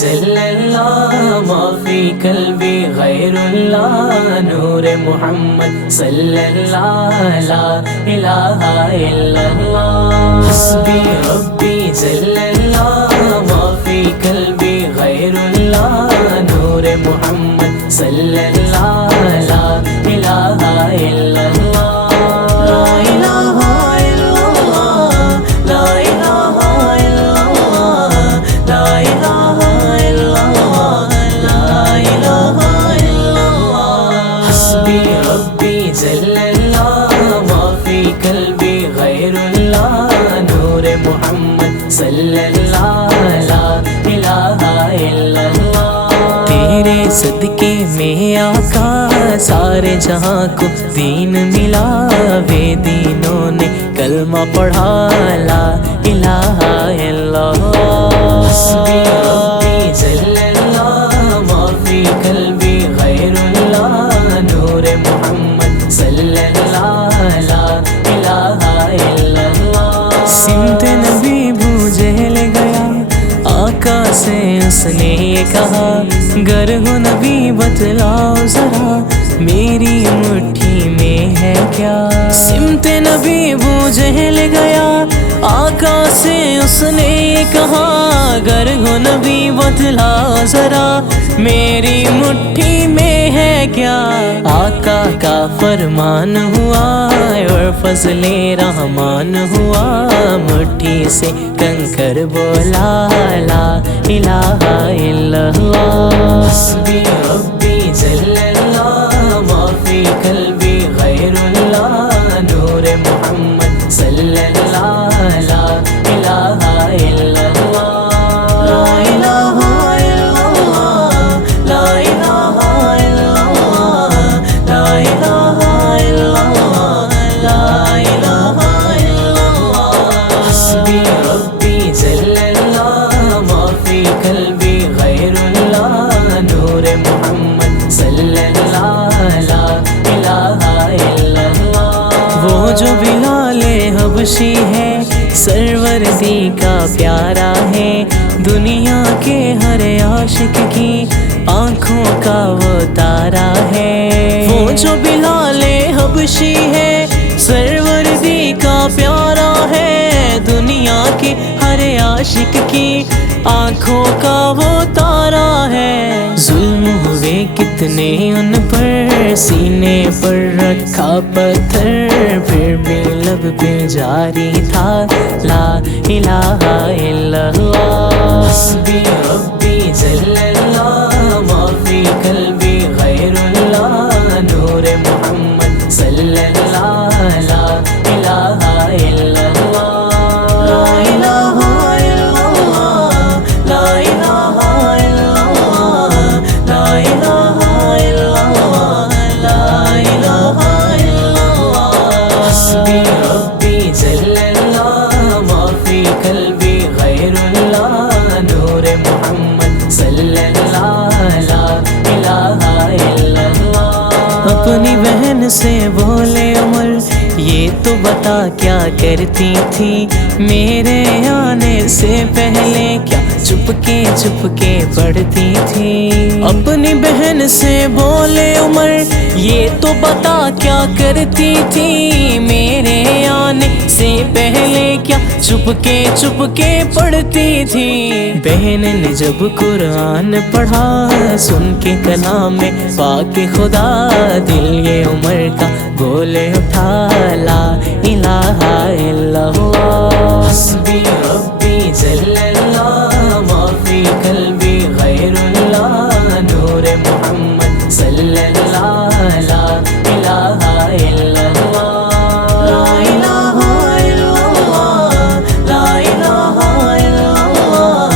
جل اللہ ما فی قلبی غیر اللہ نور محمد صلی اللہ لا الہ الا اللہ حسبی ربی جل اللہ ما فی قلبی غیر اللہ نور محمد صلی اللہ لا الہ الا اللہ لا الہ الا اللہ لا الہ الا اللہ لا الہ الا اللہ لا الہ الا اللہ حسبی ربی جل اللہ ما فی قلبی غیر اللہ نور محمد صلی اللہ لا الہ الا اللہ تیرے صدقے میں آقا سارے جہاں کو دین ملا وے دینوں نے کلمہ پڑھا لا الہ الا اللہ حسبی ربی جل اللہ ما فی قلبی غیر اللہ نور محمد صلی اللہ لا الہ الا اللہ سمت نبی ابو جہل گیا آقا سے اس نے یہ کہا گر ہو نبی بتلاؤ ذرا میری مٹھی میں ہے کیا سمت نبی ابو جہل گیا آقا سے اس نے یہ کہا گر ہو نبی بتلاؤ ذرا میری مٹھی میں ہے کیا آقا کا فرمان ہوا اور فضل رحمان ہوا مٹھی سے کنکر بولا لا الہ الا اللہ حسبی ربی جل اللہ ما فی قلبی غیر اللہ نور محمد صلی اللہ لا الہ الا اللہ لا الہ الا اللہ لا الہ الا اللہ لا الہ الا اللہ لا الہ الا اللہ حسبی ربی جل اللہ ما فی قلبی غیر اللہ نور محمد صلی اللہ لا الہ الا اللہ وہ جو بلال حبشی ہے سروردی کا پیارا ہے دنیا کے ہر عاشق کی آنکھوں کا وہ تارا ہے وہ جو بلال حبشی ہے سروردی کا پیارا ہے دنیا کے ہر عاشق کی آنکھوں کا وہ تارا ہے ظلم ہوئے کتنے ان پر سینے پر رکھا پتھر پھر بھی لب پہ جاری تھا لا الہ الا اللہ حسبی ربی جل اللہ ما فی قلبی غیر اللہ نور محمد صلی اللہ لا الہ الا اللہ لا الہ الا اللہ لا الہ الا اللہ لا الہ الا اللہ لا الہ الا اللہ حسبی ربی جل اللہ ما فی قلبی غیر اللہ نور محمد صلی اللہ لا الہ الا اللہ اپنی بہن سے بولے عمر یہ تو بتا کیا کرتی تھی میرے آنے سے پہلے کیا چپ کے پڑھتی تھی اپنی بہن سے بولے عمر یہ تو بتا کیا کرتی تھی میرے آنے سے پہلے کیا چپ کے پڑھتی تھی بہن نے جب قرآن پڑھا سن کے کلام پاک خدا دل یہ عمر کا بولے اٹھا لا الہ الا اللہ حسبی ربی جل اللہ ما فی قلبی غیر اللہ نور محمد صلی اللہ لا الہ الا اللہ لا الہ الا اللہ لا الہ الا اللہ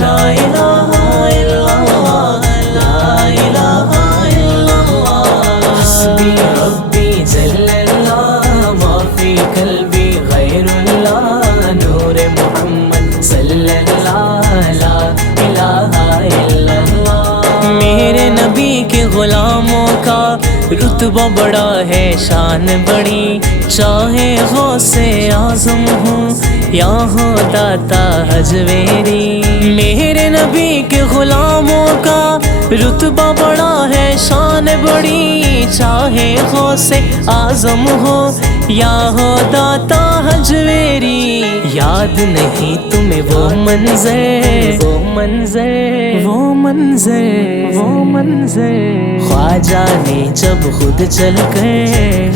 لا الہ الا اللہ لا الہ الا اللہ حسبی ربی جل اللہ ما فی قلبی غیر اللہ نور محمد صلی اللہ لا الہ الا اللہ میرے نبی کے غلاموں کا رتبہ بڑا ہے شان بڑی چاہے غوث اعظم ہوں یا ہو داتا حجویری، میرے نبی کے غلاموں کا رتبہ بڑا ہے، شان بڑی، چاہے غوث اعظم ہو یا ہو داتا حجویری۔ یاد نہیں تمہیں وہ منظر، وہ منظر، وہ منظر، وہ منظر، خواجہ نے جب خود چل کر،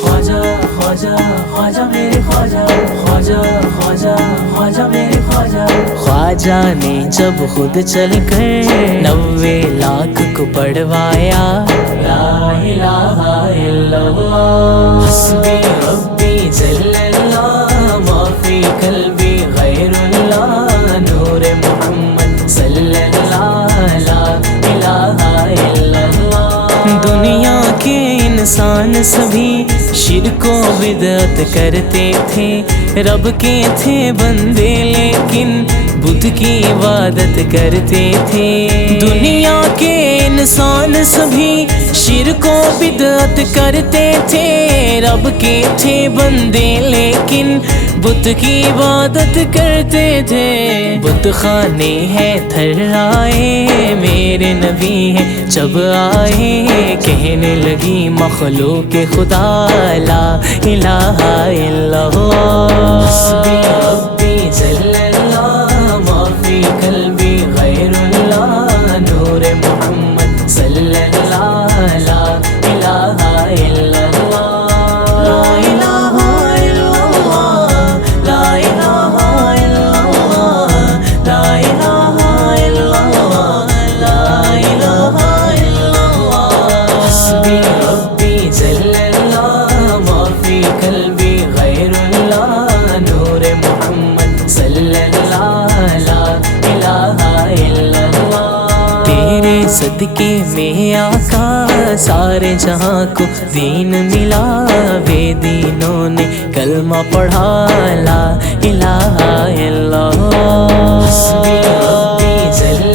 خواجہ خواجہ خواجہ میرے خواجہ، خواجہ خواجہ خواجہ میرے خواجہ، خواجہ نے جب خود چل کر 90 لاکھ کو پڑھوایا، لا الہ الا اللہ حسبی ربی جل اللہ ما فی قلبی غیر اللہ نور محمد صلی اللہ لا الہ الا اللہ۔ دنیا کے انسان سبھی شرک و بدعت کرتے تھے، رب کے تھے بندے لیکن بت کی عبادت کرتے تھے۔ دنیا کے انسان سبھی شرک و بدعت کرتے تھے، رب کے تھے بندے لیکن بت کی عبادت کرتے تھے۔ بت خانے ہیں تھرائے، میرے نبی ہیں جب آئے، کہنے لگی مخلوق خدا لا الہ الا اللہ حسبی ربی جل اللہ ما فی قلبی غیر اللہ نور محمد صلی اللہ لا الہ الا اللہ، لا الہ الا اللہ، لا الہ الا اللہ، لا الہ الا اللہ، لا الہ الا اللہ حسبی ربی جل اللہ ما فی قلبی غیر اللہ نور محمد صلی اللہ لا الہ الا اللہ۔ تیرے صدقے میں آقا سارے جہاں کو دین ملا، بے دینوں نے کلمہ پڑھا لا الہ الا اللہ حسبی ربی جل